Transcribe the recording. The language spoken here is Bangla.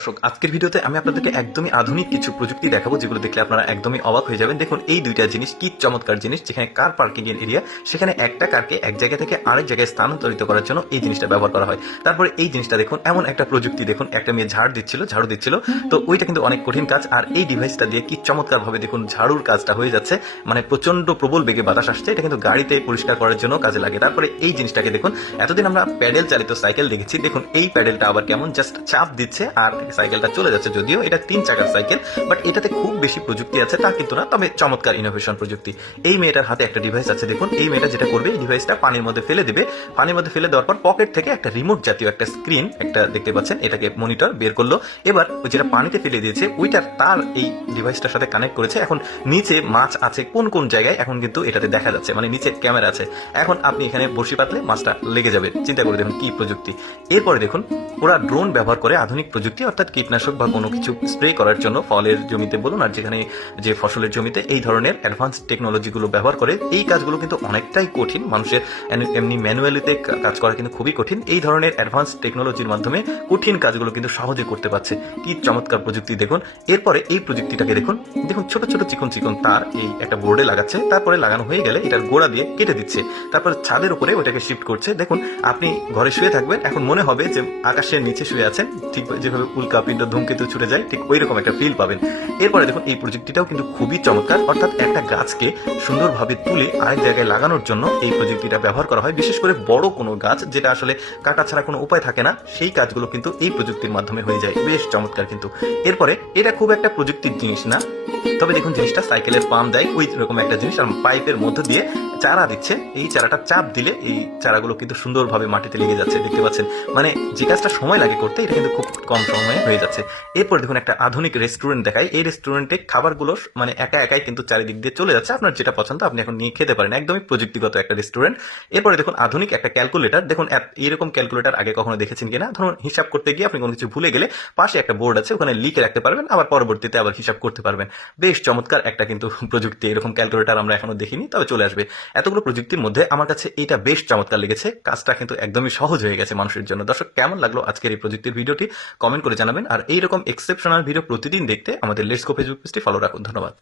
আজকের ভিডিওতে আমি আপনাদেরকে একদমই আধুনিক কিছু প্রযুক্তি দেখাবো, যেগুলো দেখলে আপনারা একদমই অবাক হয়ে যাবেন। দেখুন এই দুইটা জিনিস কি চমৎকার জিনিস। যেখানে কার পার্কিং এর এরিয়া, সেখানে একটা কারকে এক জায়গা থেকে আরেক জায়গায় স্থানান্তরিত করার জন্য এই জিনিসটা ব্যবহার করা হয়। তারপরে এই জিনিসটা দেখুন, এমন একটা প্রযুক্তি দেখুন, একটা মেয়ে ঝাড়ু দিচ্ছিল, তো ওইটা কিন্তু অনেক কঠিন কাজ, আর এই ডিভাইসটা দিয়ে কি চমৎকার ভাবে দেখুন ঝাড়ুর কাজটা হয়ে যাচ্ছে। মানে প্রচন্ড প্রবল বেগে বাতাস আসছে, এটা কিন্তু গাড়িতে পরিষ্কার করার জন্য কাজে লাগে। তারপরে এই জিনিসটাকে দেখুন, এতদিন আমরা প্যাডেল চালিত সাইকেল দেখেছি, দেখুন এই প্যাডেলটা আবার কেমন জাস্ট চাপ দিচ্ছে আর সাইকেলটা চলে যাচ্ছে। যদিও এটা 3 চাকার সাইকেল, বাট এটাতে খুব বেশি প্রযুক্তি আছে তা কিন্তু না, তবে চমৎকার ইনোভেশন প্রযুক্তি। এই মেয়েটার হাতে একটা ডিভাইস আছে, দেখুন এই মেয়েটা যেটা করবে, এই ডিভাইসটা পানির মধ্যে ফেলে দিবে। পানির মধ্যে ফেলে দেওয়ার পর পকেট থেকে একটা রিমোট জাতীয় একটা স্ক্রিন, একটা দেখতে পাচ্ছেন, এটাকে মনিটর বের করলো। এবার যেটা পানিতে ফেলে দিয়েছে ওইটার তার এই ডিভাইসটার সাথে কানেক্ট করেছে। এখন নিচে মাছ আছে কোন কোন জায়গায় এখন কিন্তু এটাতে দেখা যাচ্ছে, মানে নিচে ক্যামেরা আছে। এখন আপনি এখানে বড়শি পাতলে মাছটা লেগে যাবে। চিন্তা করে দেখুন কি প্রযুক্তি। এরপরে দেখুন ওরা ড্রোন ব্যবহার করে, আধুনিক প্রযুক্তি, অর্থাৎ কীটনাশক বা কোনো কিছু স্প্রে করার জন্য ফলের জমিতে বলুন আর যেখানে যে ফসলের জমিতে, এই ধরনের অ্যাডভান্স টেকনোলজিগুলো ব্যবহার করে। এই কাজগুলো কিন্তু অনেকটাই কঠিন, মানুষের এমনি ম্যানুয়ালিতে কাজ করা কিন্তু খুবই কঠিন। এই ধরনের অ্যাডভান্স টেকনোলজির মাধ্যমে কঠিন কাজগুলো কিন্তু সহজে করতে পারছে। কি চমৎকার প্রযুক্তি দেখুন। এরপরে এই প্রযুক্তিটাকে দেখুন, ছোট ছোট চিকন চিকন তার এই একটা বোর্ডে লাগাচ্ছে, তারপরে লাগানো হয়ে গেলে এটার গোড়া দিয়ে কেটে দিচ্ছে, তারপরে ছাদের উপরে ওটাকে শিফট করছে। দেখুন আপনি ঘরে শুয়ে থাকবেন, এখন মনে হবে যে আকাশের নিচে শুয়ে আছেন, ঠিক যেভাবে উল্কাপিণ্ড ধূমকেতু ছুটে যায় ঠিক ওই রকম একটা ফিল পাবেন। এরপরে দেখুন এই প্রযুক্তিটাও কিন্তু খুবই চমৎকার, অর্থাৎ একটা গাছকে সুন্দরভাবে তুলে আরেক জায়গায় লাগানোর জন্য এই প্রযুক্তিটা ব্যবহার করা হয়। বিশেষ করে বড় কোনো গাছ যেটা আসলে কাটা ছাড়া কোনো উপায় থাকে না, সেই কাজগুলো কিন্তু এই প্রযুক্তির মাধ্যমে হয়ে যায়। বেশ চমৎকার কিন্তু। এরপরে এটা খুব একটা প্রযুক্তির জিনিস না, তবে দেখুন জিনিসটা সাইকেলের পাম্প দেয় ওই রকম একটা জিনিস, আর পাইপের মধ্যে দিয়ে চারা দিচ্ছে। এই চারাটা চাপ দিলে এই চারাগুলো কিন্তু সুন্দরভাবে মাটিতে লেগে যাচ্ছে, দেখতে পাচ্ছেন। মানে যে কাজটা সময় লাগে করতে, এটা কিন্তু খুব কম সময়ে হয়ে যাচ্ছে। এরপর দেখুন একটা আধুনিক রেস্টুরেন্ট দেখায়। এই রেস্টুরেন্টে খাবারগুলো মানে একাই কিন্তু চারিদিক দিয়ে চলে যাচ্ছে। আপনার যেটা পছন্দ আপনি এখন নিয়ে খেতে পারেন, একদমই প্রযুক্তিগত একটা রেস্টুরেন্ট। এরপরে দেখুন আধুনিক একটা ক্যালকুলেটর। দেখুন এরকম ক্যালকুলেটর আগে কখনো দেখেছেন কিনা। ধরুন হিসাব করতে গিয়ে আপনি কোনো কিছু ভুলে গেলে পাশে একটা বোর্ড আছে, ওখানে লিখে রাখতে পারবেন, আবার পরবর্তীতে আবার হিসাব করতে পারবেন। বেশ চমৎকার একটা কিন্তু প্রযুক্তি। এরকম ক্যালকুলেটর আমরা এখনো দেখিনি, তবে চলে আসবে। এতগুলো প্রযুক্তির মধ্যে আমার কাছে এটা বেশ চমৎকার লেগেছে। কাজটা কিন্তু একদমই সহজ হয়ে গেছে মানুষের জন্য। দর্শক, কেমন লাগলো আজকের এই প্রযুক্তির ভিডিওটি কমেন্ট করে জানাবেন। আর এইরকম এক্সেপশনাল ভিডিও প্রতিদিন দেখতে আমাদের লেটস গো ফেসবুক পেজটি ফলো রাখুন। ধন্যবাদ।